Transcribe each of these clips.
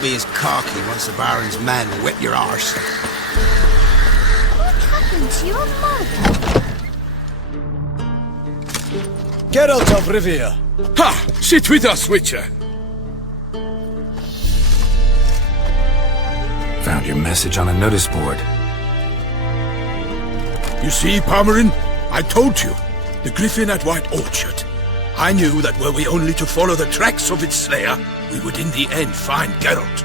Don't be as cocky once the Baron's men whip your arse. What happened to your mother? Geralt of Rivia. Ha! Sit with us, Witcher. Found your message on a notice board. You see, Palmerin? I told you. The griffin at White Orchard. I knew that were we only to follow the tracks of its slayer, we would in the end find Geralt.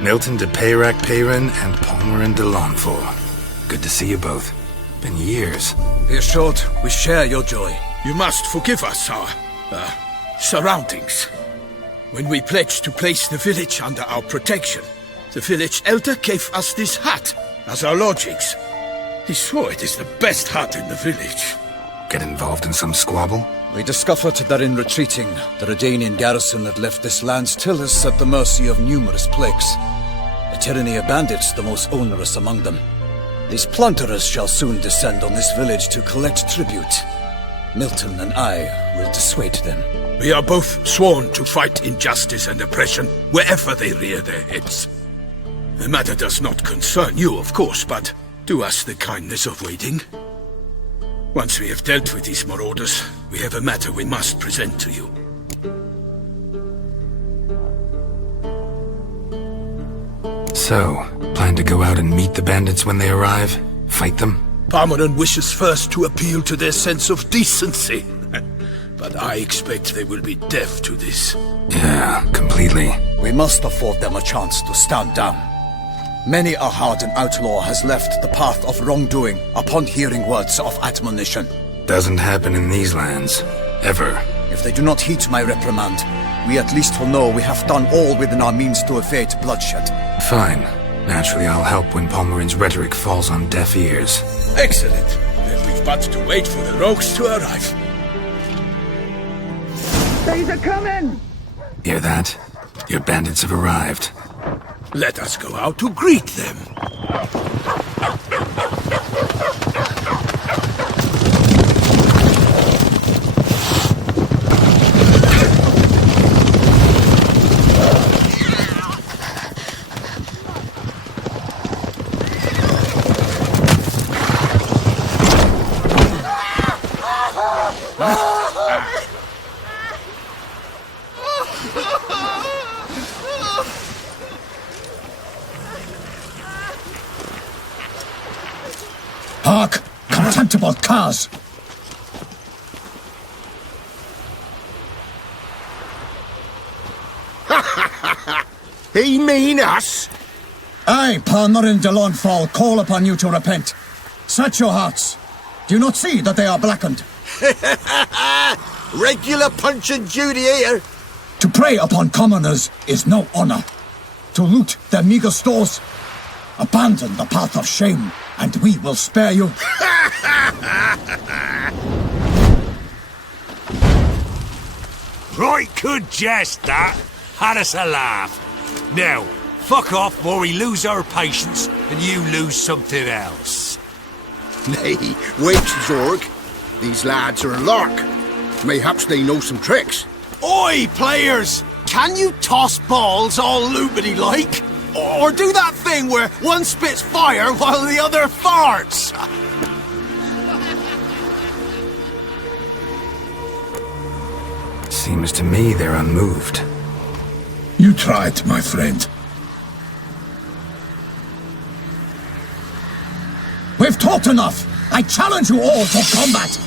Milton de Peyrac-Peyrin and Palmerin de Lawnfall. Good to see you both. Been years. Be assured, we share your joy. You must forgive us our, surroundings. When we pledged to place the village under our protection, the village elder gave us this hut as our lodgings. He swore it is the best hut in the village. Get involved in some squabble? We discovered that in retreating, the Redanian garrison that left this land still is at the mercy of numerous plagues. A tyranny of bandits, the most onerous among them. These plunderers shall soon descend on this village to collect tribute. Milton and I will dissuade them. We are both sworn to fight injustice and oppression wherever they rear their heads. The matter does not concern you, of course, but do us the kindness of waiting. Once we have dealt with these marauders, we have a matter we must present to you. So, plan to go out and meet the bandits when they arrive? Fight them? Palmerin wishes first to appeal to their sense of decency. But I expect they will be deaf to this. Yeah, completely. We must afford them a chance to stand down. Many a hardened outlaw has left the path of wrongdoing upon hearing words of admonition. Doesn't happen in these lands. Ever. If they do not heed my reprimand, we at least will know we have done all within our means to evade bloodshed. Fine. Naturally, I'll help when Palmerin's rhetoric falls on deaf ears. Excellent. Then we've but to wait for the rogues to arrive. They're coming! Hear that? Your bandits have arrived. Let us go out to greet them. Hark! Contemptible curs! He mean us? I, Palmerin de Lawnfall, call upon you to repent. Set your hearts. Do you not see that they are blackened? Regular Punch and Judy here. To prey upon commoners is no honor. To loot their meager stores, abandon the path of shame, and we will spare you. Right good jest, that. Had us a laugh. Now, fuck off or we lose our patience and you lose something else. Nay, wait, Zorg. These lads are a lark. Mayhaps they know some tricks. Oi, players! Can you toss balls all loopity-like? Or do that thing where one spits fire while the other farts? Seems to me they're unmoved. You tried, my friend. We've talked enough. I challenge you all to combat.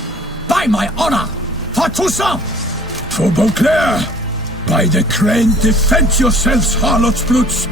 By my honor. For Toussaint. For Beauclair. By the crane, defend yourselves, harlots brutes.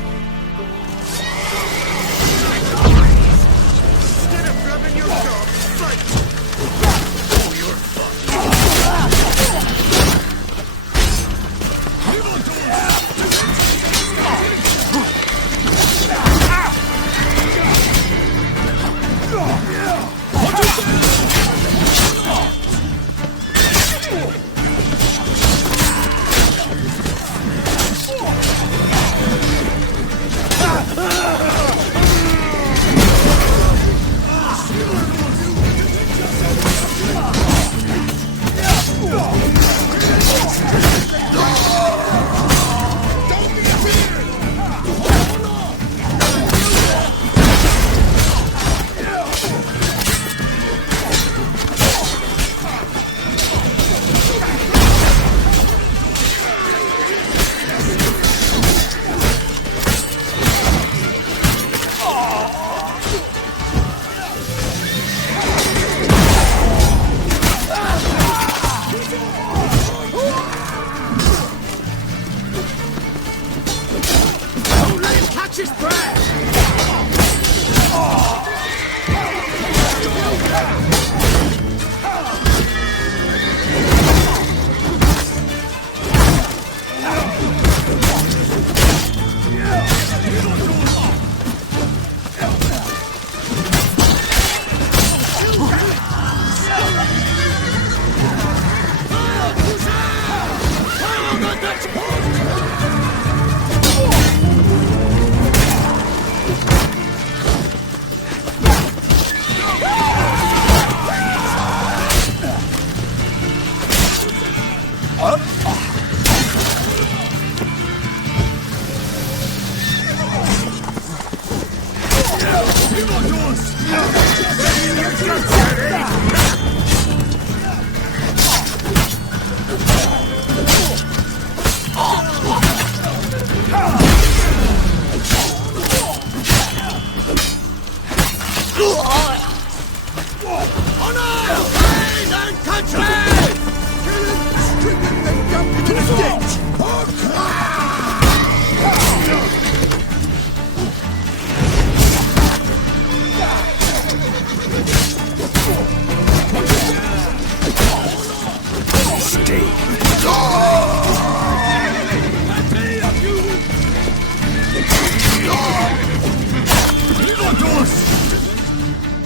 his breath!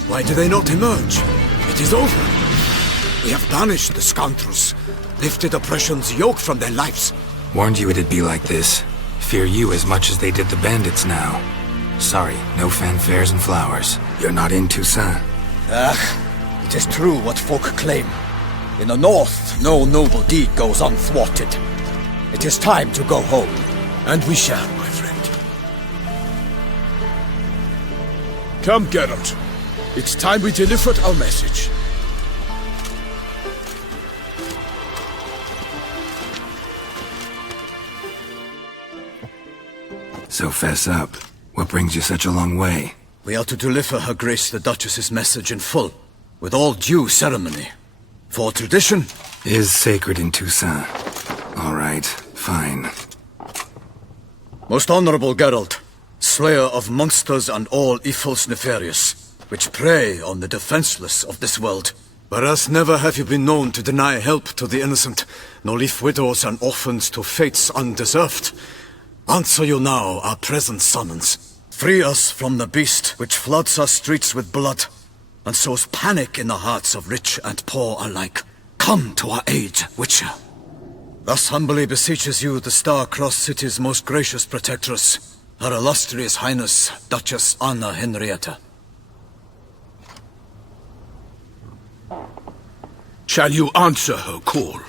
Why do they not emerge? It is over. We have banished the scoundrels, lifted oppression's yoke from their lives. Warned you it'd be like this. Fear you as much as they did the bandits now. Sorry, no fanfares and flowers. You're not in Toussaint. It is true what folk claim. In the north, no noble deed goes unthwarted. It is time to go home. And we shall, my friend. Come, Geralt. It's time we delivered our message. So fess up. What brings you such a long way? We are to deliver Her Grace the Duchess's message in full, with all due ceremony. For tradition is sacred in Toussaint. All right, fine. Most honorable Geralt, slayer of monsters and all evils nefarious, which prey on the defenseless of this world. Whereas never have you been known to deny help to the innocent, nor leave widows and orphans to fates undeserved. Answer you now our present summons. Free us from the beast which floods our streets with blood, and sows panic in the hearts of rich and poor alike. Come to our aid, Witcher. Thus humbly beseeches you the Star-Crossed City's most gracious protectress, Her Illustrious Highness, Duchess Anna Henrietta. Shall you answer her call?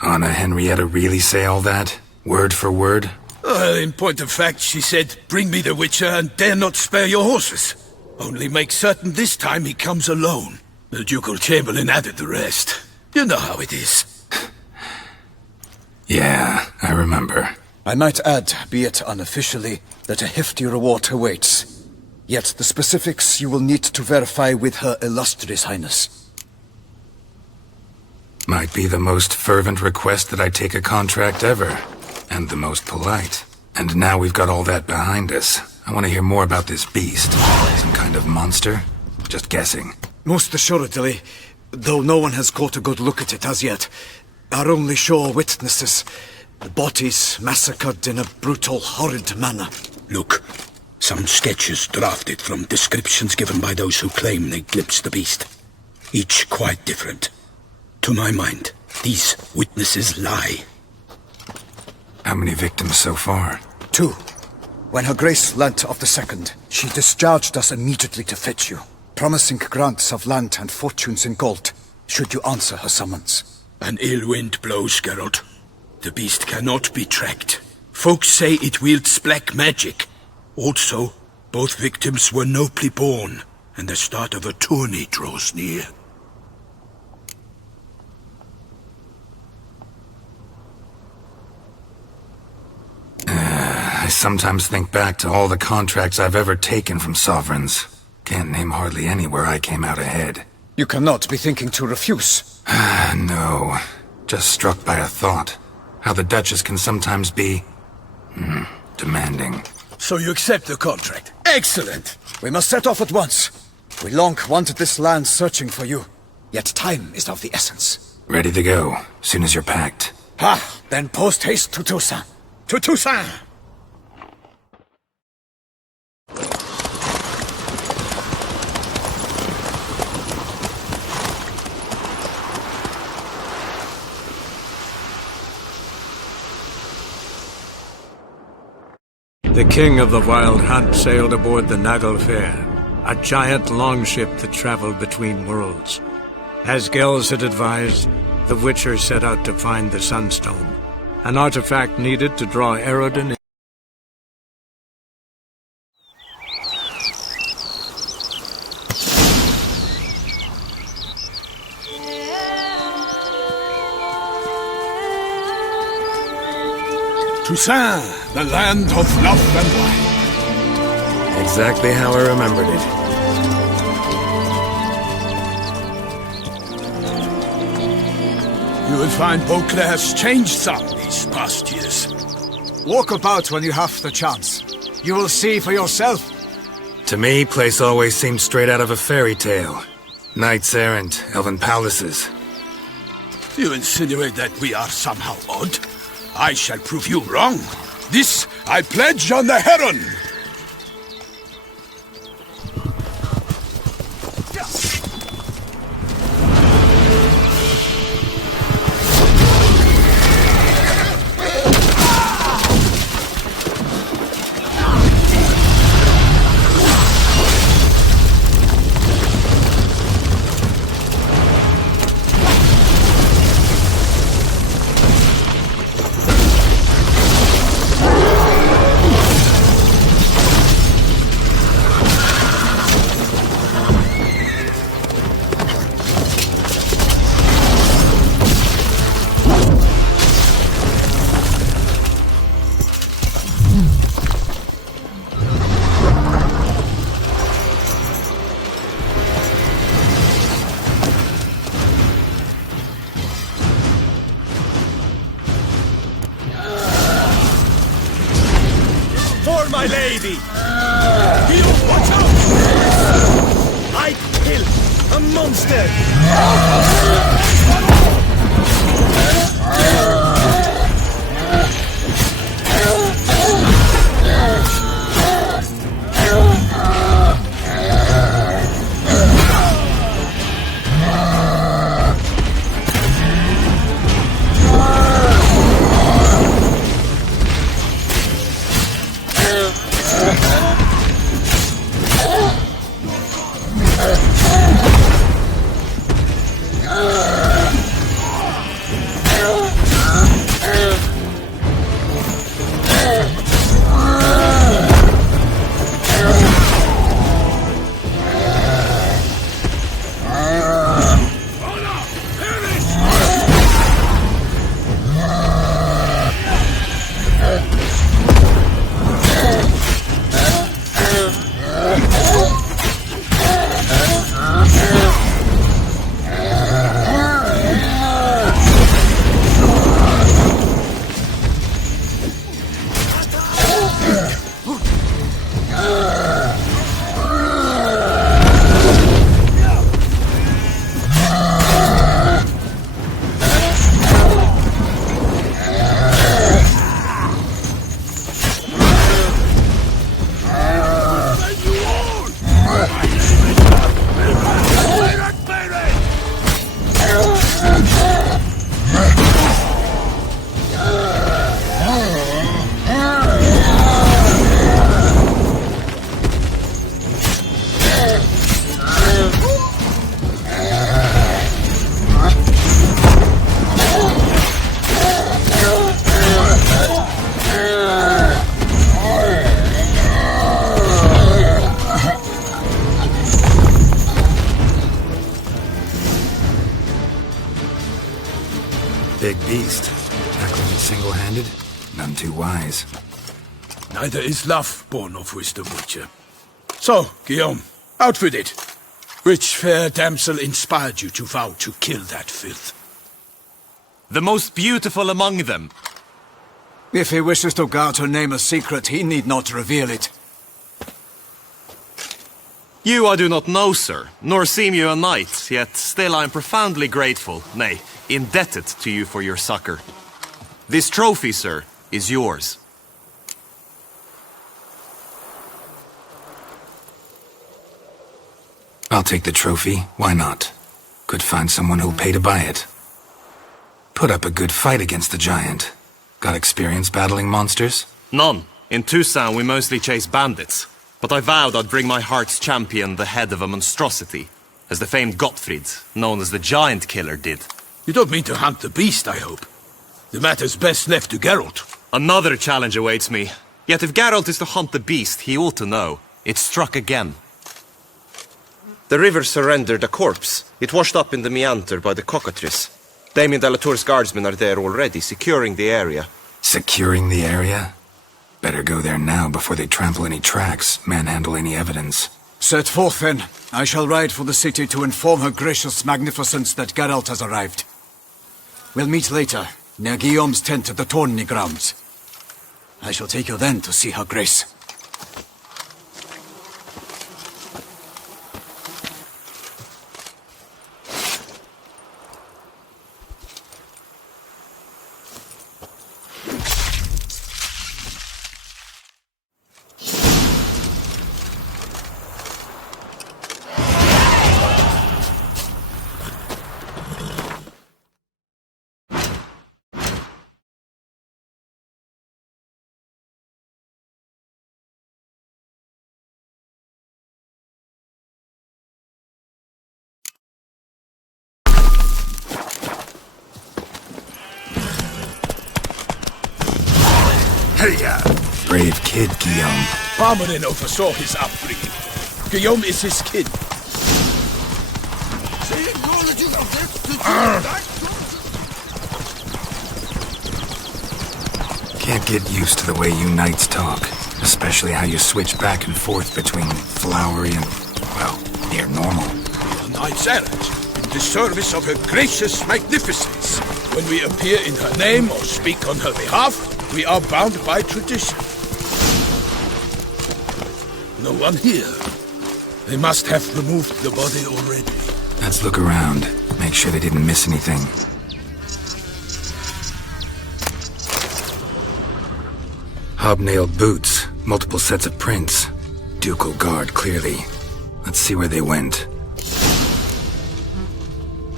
Anna Henrietta really say all that? Word for word? In point of fact, she said, bring me the Witcher and dare not spare your horses. Only make certain this time he comes alone. The Ducal Chamberlain added the rest. You know how it is. Yeah, I remember. I might add, be it unofficially, that a hefty reward awaits. Yet the specifics you will need to verify with Her Illustrious Highness. Might be the most fervent request that I take a contract ever. And the most polite. And now we've got all that behind us. I want to hear more about this beast. Some kind of monster? Just guessing. Most assuredly, though no one has caught a good look at it as yet. Our only sure witnesses. The bodies massacred in a brutal, horrid manner. Look. Some sketches drafted from descriptions given by those who claim they glimpsed the beast. Each quite different. To my mind, these witnesses lie. How many victims so far? 2. When Her Grace learnt of the second, she discharged us immediately to fetch you, promising grants of land and fortunes in gold, should you answer her summons. An ill wind blows, Geralt. The beast cannot be tracked. Folks say it wields black magic. Also, both victims were nobly born, and the start of a tourney draws near. I sometimes think back to all the contracts I've ever taken from sovereigns. Can't name hardly any where I came out ahead. You cannot be thinking to refuse. No. Just struck by a thought. How the Duchess can sometimes be... demanding. So you accept the contract. Excellent! We must set off at once. We long wanted this land searching for you. Yet time is of the essence. Ready to go, soon as you're packed. Ah, then post-haste to Toussaint. To Toussaint! The king of the Wild Hunt sailed aboard the Nagle Fair, a giant longship that traveled between worlds. As Gels had advised, the Witcher set out to find the Sunstone, an artifact needed to draw Eredin. Toussaint, the land of love and wine. Exactly how I remembered it. You will find Beauclair has changed some these past years. Walk about when you have the chance. You will see for yourself. To me, place always seemed straight out of a fairy tale. Knights errant, elven palaces. You insinuate that we are somehow odd? I shall prove you wrong. This I pledge on the Heron. My lady! You watch out! I kill a monster! Big beast. Tackling it single-handed? None too wise. Neither is love born of wisdom, Witcher. So, Guillaume, out with it. Which fair damsel inspired you to vow to kill that filth? The most beautiful among them. If he wishes to guard her name a secret, he need not reveal it. You I do not know, sir, nor seem you a knight, yet still I am profoundly grateful, nay, indebted to you for your succor. This trophy, sir, is yours. I'll take the trophy. Why not? Could find someone who'll pay to buy it. Put up a good fight against the giant. Got experience battling monsters? None. In Tucson we mostly chase bandits. But I vowed I'd bring my heart's champion the head of a monstrosity, as the famed Gottfried, known as the Giant Killer, did. You don't mean to hunt the beast, I hope. The matter's best left to Geralt. Another challenge awaits me. Yet if Geralt is to hunt the beast, he ought to know. It struck again. The river surrendered a corpse. It washed up in the meander by the cockatrice. Damien de la Tour's guardsmen are there already, securing the area. Securing the area? Better go there now before they trample any tracks, manhandle any evidence. Set forth, then. I shall ride for the city to inform her gracious magnificence that Geralt has arrived. We'll meet later, near Guillaume's tent at the tourney grounds. I shall take you then to see her grace. Brave kid, Guillaume. Barmarin oversaw his upbringing. Guillaume is his kin. Can't get used to the way you knights talk. Especially how you switch back and forth between flowery and, well, near normal. A knight's errant, in the service of her gracious magnificence. When we appear in her name or speak on her behalf, we are bound by tradition. No one here. They must have removed the body already. Let's look around. Make sure they didn't miss anything. Hobnailed boots, multiple sets of prints. Ducal guard, clearly. Let's see where they went.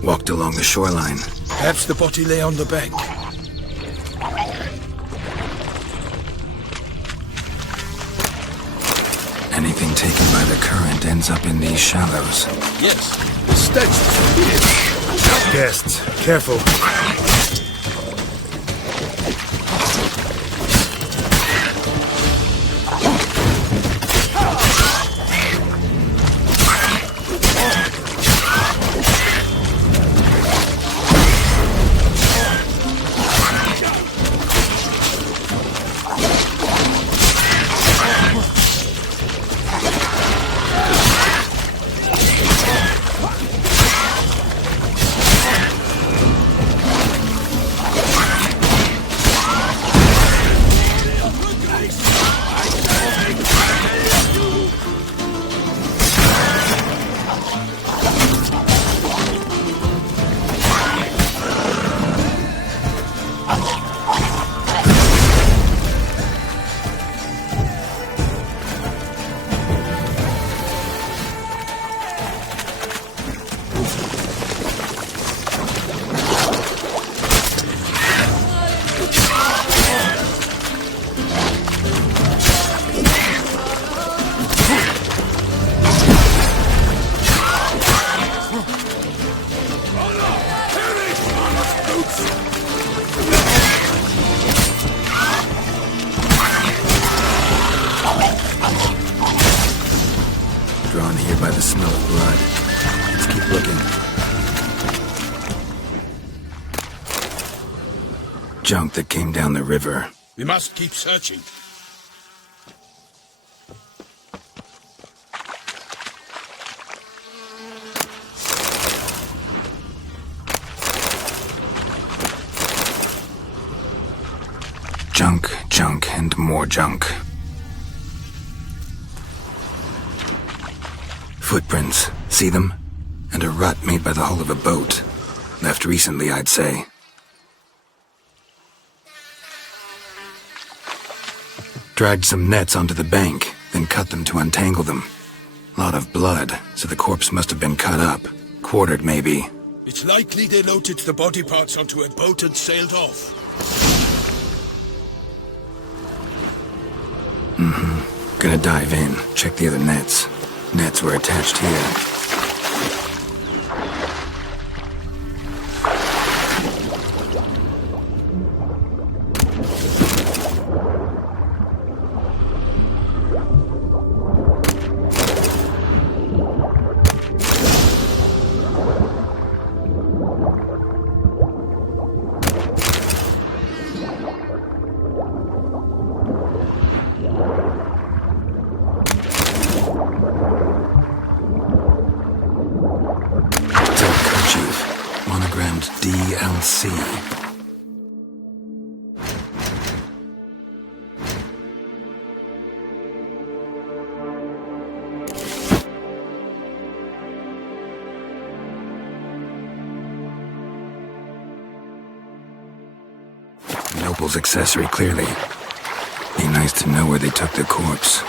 Walked along the shoreline. Perhaps the body lay on the bank. Anything taken by the current ends up in these shallows. Yes, the stench is here. Guests, careful. Drawn here by the smell of blood. Let's keep looking. Junk that came down the river. We must keep searching. Junk, junk, and more junk. Footprints. See them? And a rut made by the hull of a boat. Left recently, I'd say. Dragged some nets onto the bank, then cut them to untangle them. Lot of blood, so the corpse must have been cut up. Quartered, maybe. It's likely they loaded the body parts onto a boat and sailed off. Gonna dive in, check the other nets. Nets were attached here. Monogrammed DLC. Noble's accessory, clearly. Be nice to know where they took the corpse.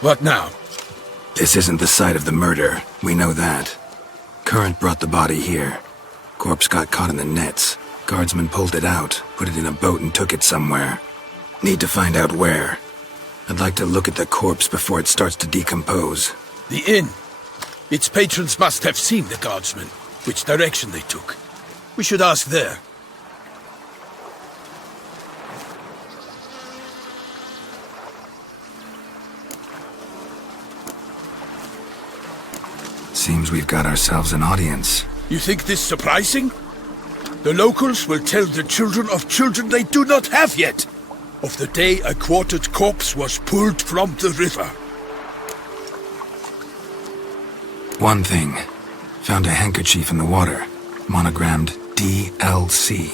What now? This isn't the site of the murder. We know that. Current brought the body here. Corpse got caught in the nets. Guardsmen pulled it out, put it in a boat and took it somewhere. Need to find out where. I'd like to look at the corpse before it starts to decompose. The inn. Its patrons must have seen the guardsmen, which direction they took. We should ask there. Seems we've got ourselves an audience. You think this surprising? The locals will tell the children of children they do not have yet, of the day a quartered corpse was pulled from the river. One thing. Found a handkerchief in the water. Monogrammed DLC.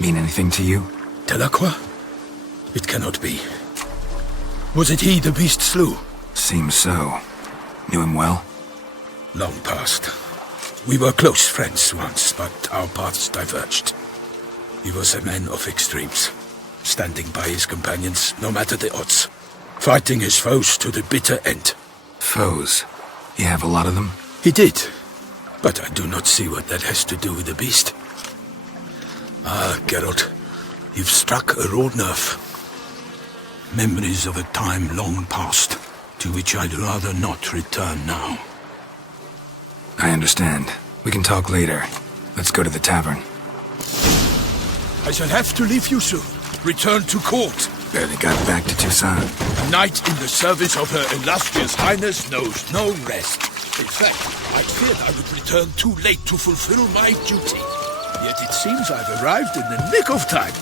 Mean anything to you? Delacroix? It cannot be. Was it he the beast slew? Seems so. Knew him well? Long past. We were close friends once, but our paths diverged. He was a man of extremes, standing by his companions no matter the odds, fighting his foes to the bitter end. Foes? You have a lot of them? He did, but I do not see what that has to do with the beast. Ah, Geralt, you've struck a raw nerve. Memories of a time long past, to which I'd rather not return now. I understand. We can talk later. Let's go to the tavern. I shall have to leave you soon. Return to court. Barely got back to Tucson. A knight in the service of Her Illustrious Highness knows no rest. In fact, I feared I would return too late to fulfill my duty. Yet it seems I've arrived in the nick of time.